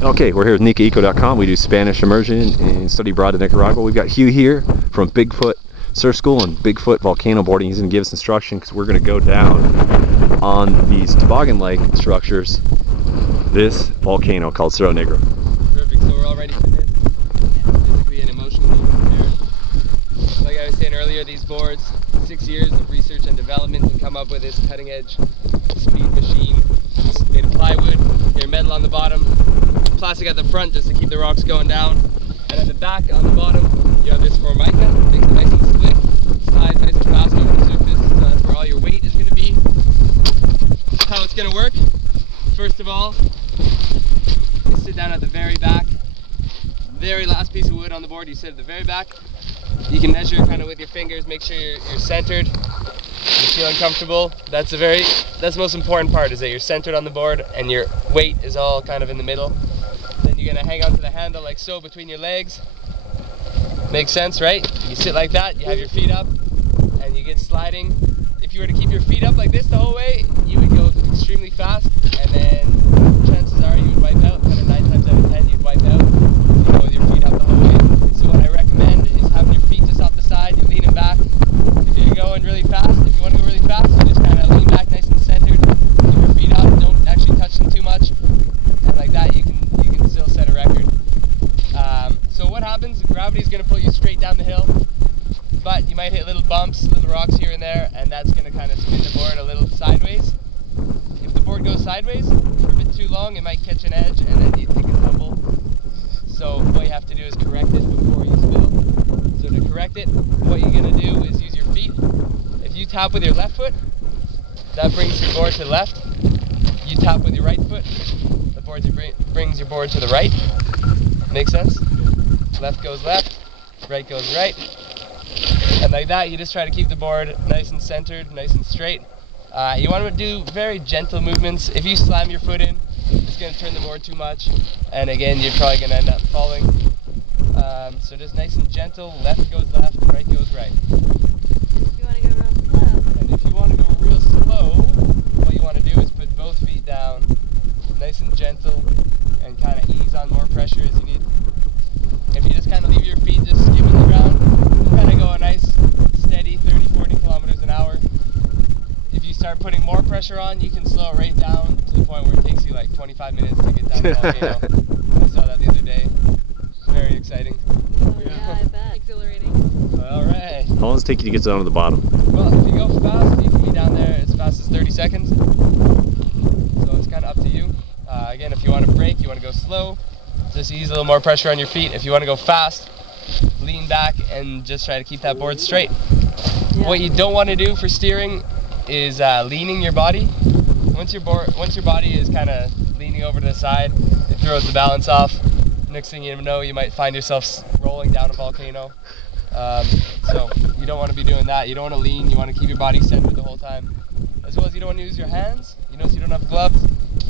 Okay, we're here with NicaEco.com. We do Spanish immersion and study abroad in Nicaragua. We've got Hugh here from Bigfoot Surf School and Bigfoot Volcano Boarding. He's going to give us instruction because we're going to go down on these toboggan-like structures, this volcano called Cerro Negro. Perfect, so we're all ready for this. Physically and emotionally prepared. Like I was saying earlier, these boards, 6 years of research and development to come up with this cutting-edge speed machine. It's made of plywood, your metal on the bottom, plastic at the front just to keep the rocks going down, and at the back on the bottom you have this formica, makes it nice and split, slides nice and fast over the surface, so that's where all your weight is going to be. How it's going to work, first of all, you sit down at the very back, very last piece of wood on the board, you sit at the very back. You can measure kind of with your fingers, make sure you're centered, you're feeling comfortable. That's the most important part, is that you're centered on the board and your weight is all kind of in the middle. Then you're going to hang onto the handle like so between your legs. Makes sense, right? You sit like that, you have your feet up, and you get sliding. If you were to keep your feet up like this the whole way, you would go extremely fast, and then chances are you would wipe out. Kind of 9 times out of 10 you'd wipe out if you go with your feet up the whole way. So what I recommend is having your feet just off the side, you're leaning back. If you're going really fast, if you want to go really fast, you just kind of lean back nice and centered, keep your feet up, don't actually touch them too much, and like that you can still set a record. So what happens, gravity is going to pull you straight down the hill, but you might hit little bumps, little rocks here and there, and that's going to kind of spin the board a little sideways. If the board goes sideways for a bit too long, it might catch an edge and then you take a tumble. So what you have to do is correct it before you spill. So to correct it, what you're going to do is use your feet. If you tap with your left foot, that brings your board to the left. You tap with your right foot, the board brings your board to the right. Make sense? Left goes left, right goes right. And like that, you just try to keep the board nice and centered, nice and straight. You want to do very gentle movements. If you slam your foot in, it's going to turn the board too much, and again, you're probably going to end up falling. So just nice and gentle, left goes left, right goes right. And if you want to go real slow, What you want to do is put both feet down, nice and gentle, and kind of ease on more pressure as you need. If you just kind of leave your feet just skimming the ground, kind of go a nice steady 30-40 kilometers an hour. If you start putting more pressure on, you can slow it right down to the point where it takes you like 25 minutes to get down the volcano. I saw that the other day. Very exciting. Oh yeah, I bet. Exhilarating. Alright. How long does it take you to get down to the bottom? Well, if you go fast, you can be down there as fast as 30 seconds. So it's kind of up to you. Again, if you want to brake, you want to go slow, just ease a little more pressure on your feet. If you want to go fast, lean back and just try to keep that board straight. Yeah. What you don't want to do for steering is leaning your body. Once your body is kind of leaning over to the side, it throws the balance off. Next thing you know, you might find yourself rolling down a volcano. So you don't want to be doing that. You don't want to lean. You want to keep your body centered the whole time. As well as you don't want to use your hands. You notice you don't have gloves.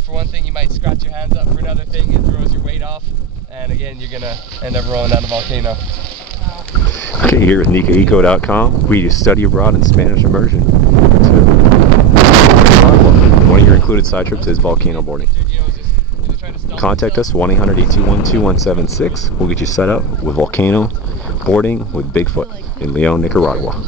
For one thing, you might scratch your hands up. For another thing, it throws your weight off. And again, you're going to end up rolling down a volcano. Okay, here at NicaEco.com, we do study abroad in Spanish immersion. One of your included side trips is volcano boarding. Contact us 1-800-821-2176. We'll get you set up with volcano boarding with Bigfoot in Leon, Nicaragua.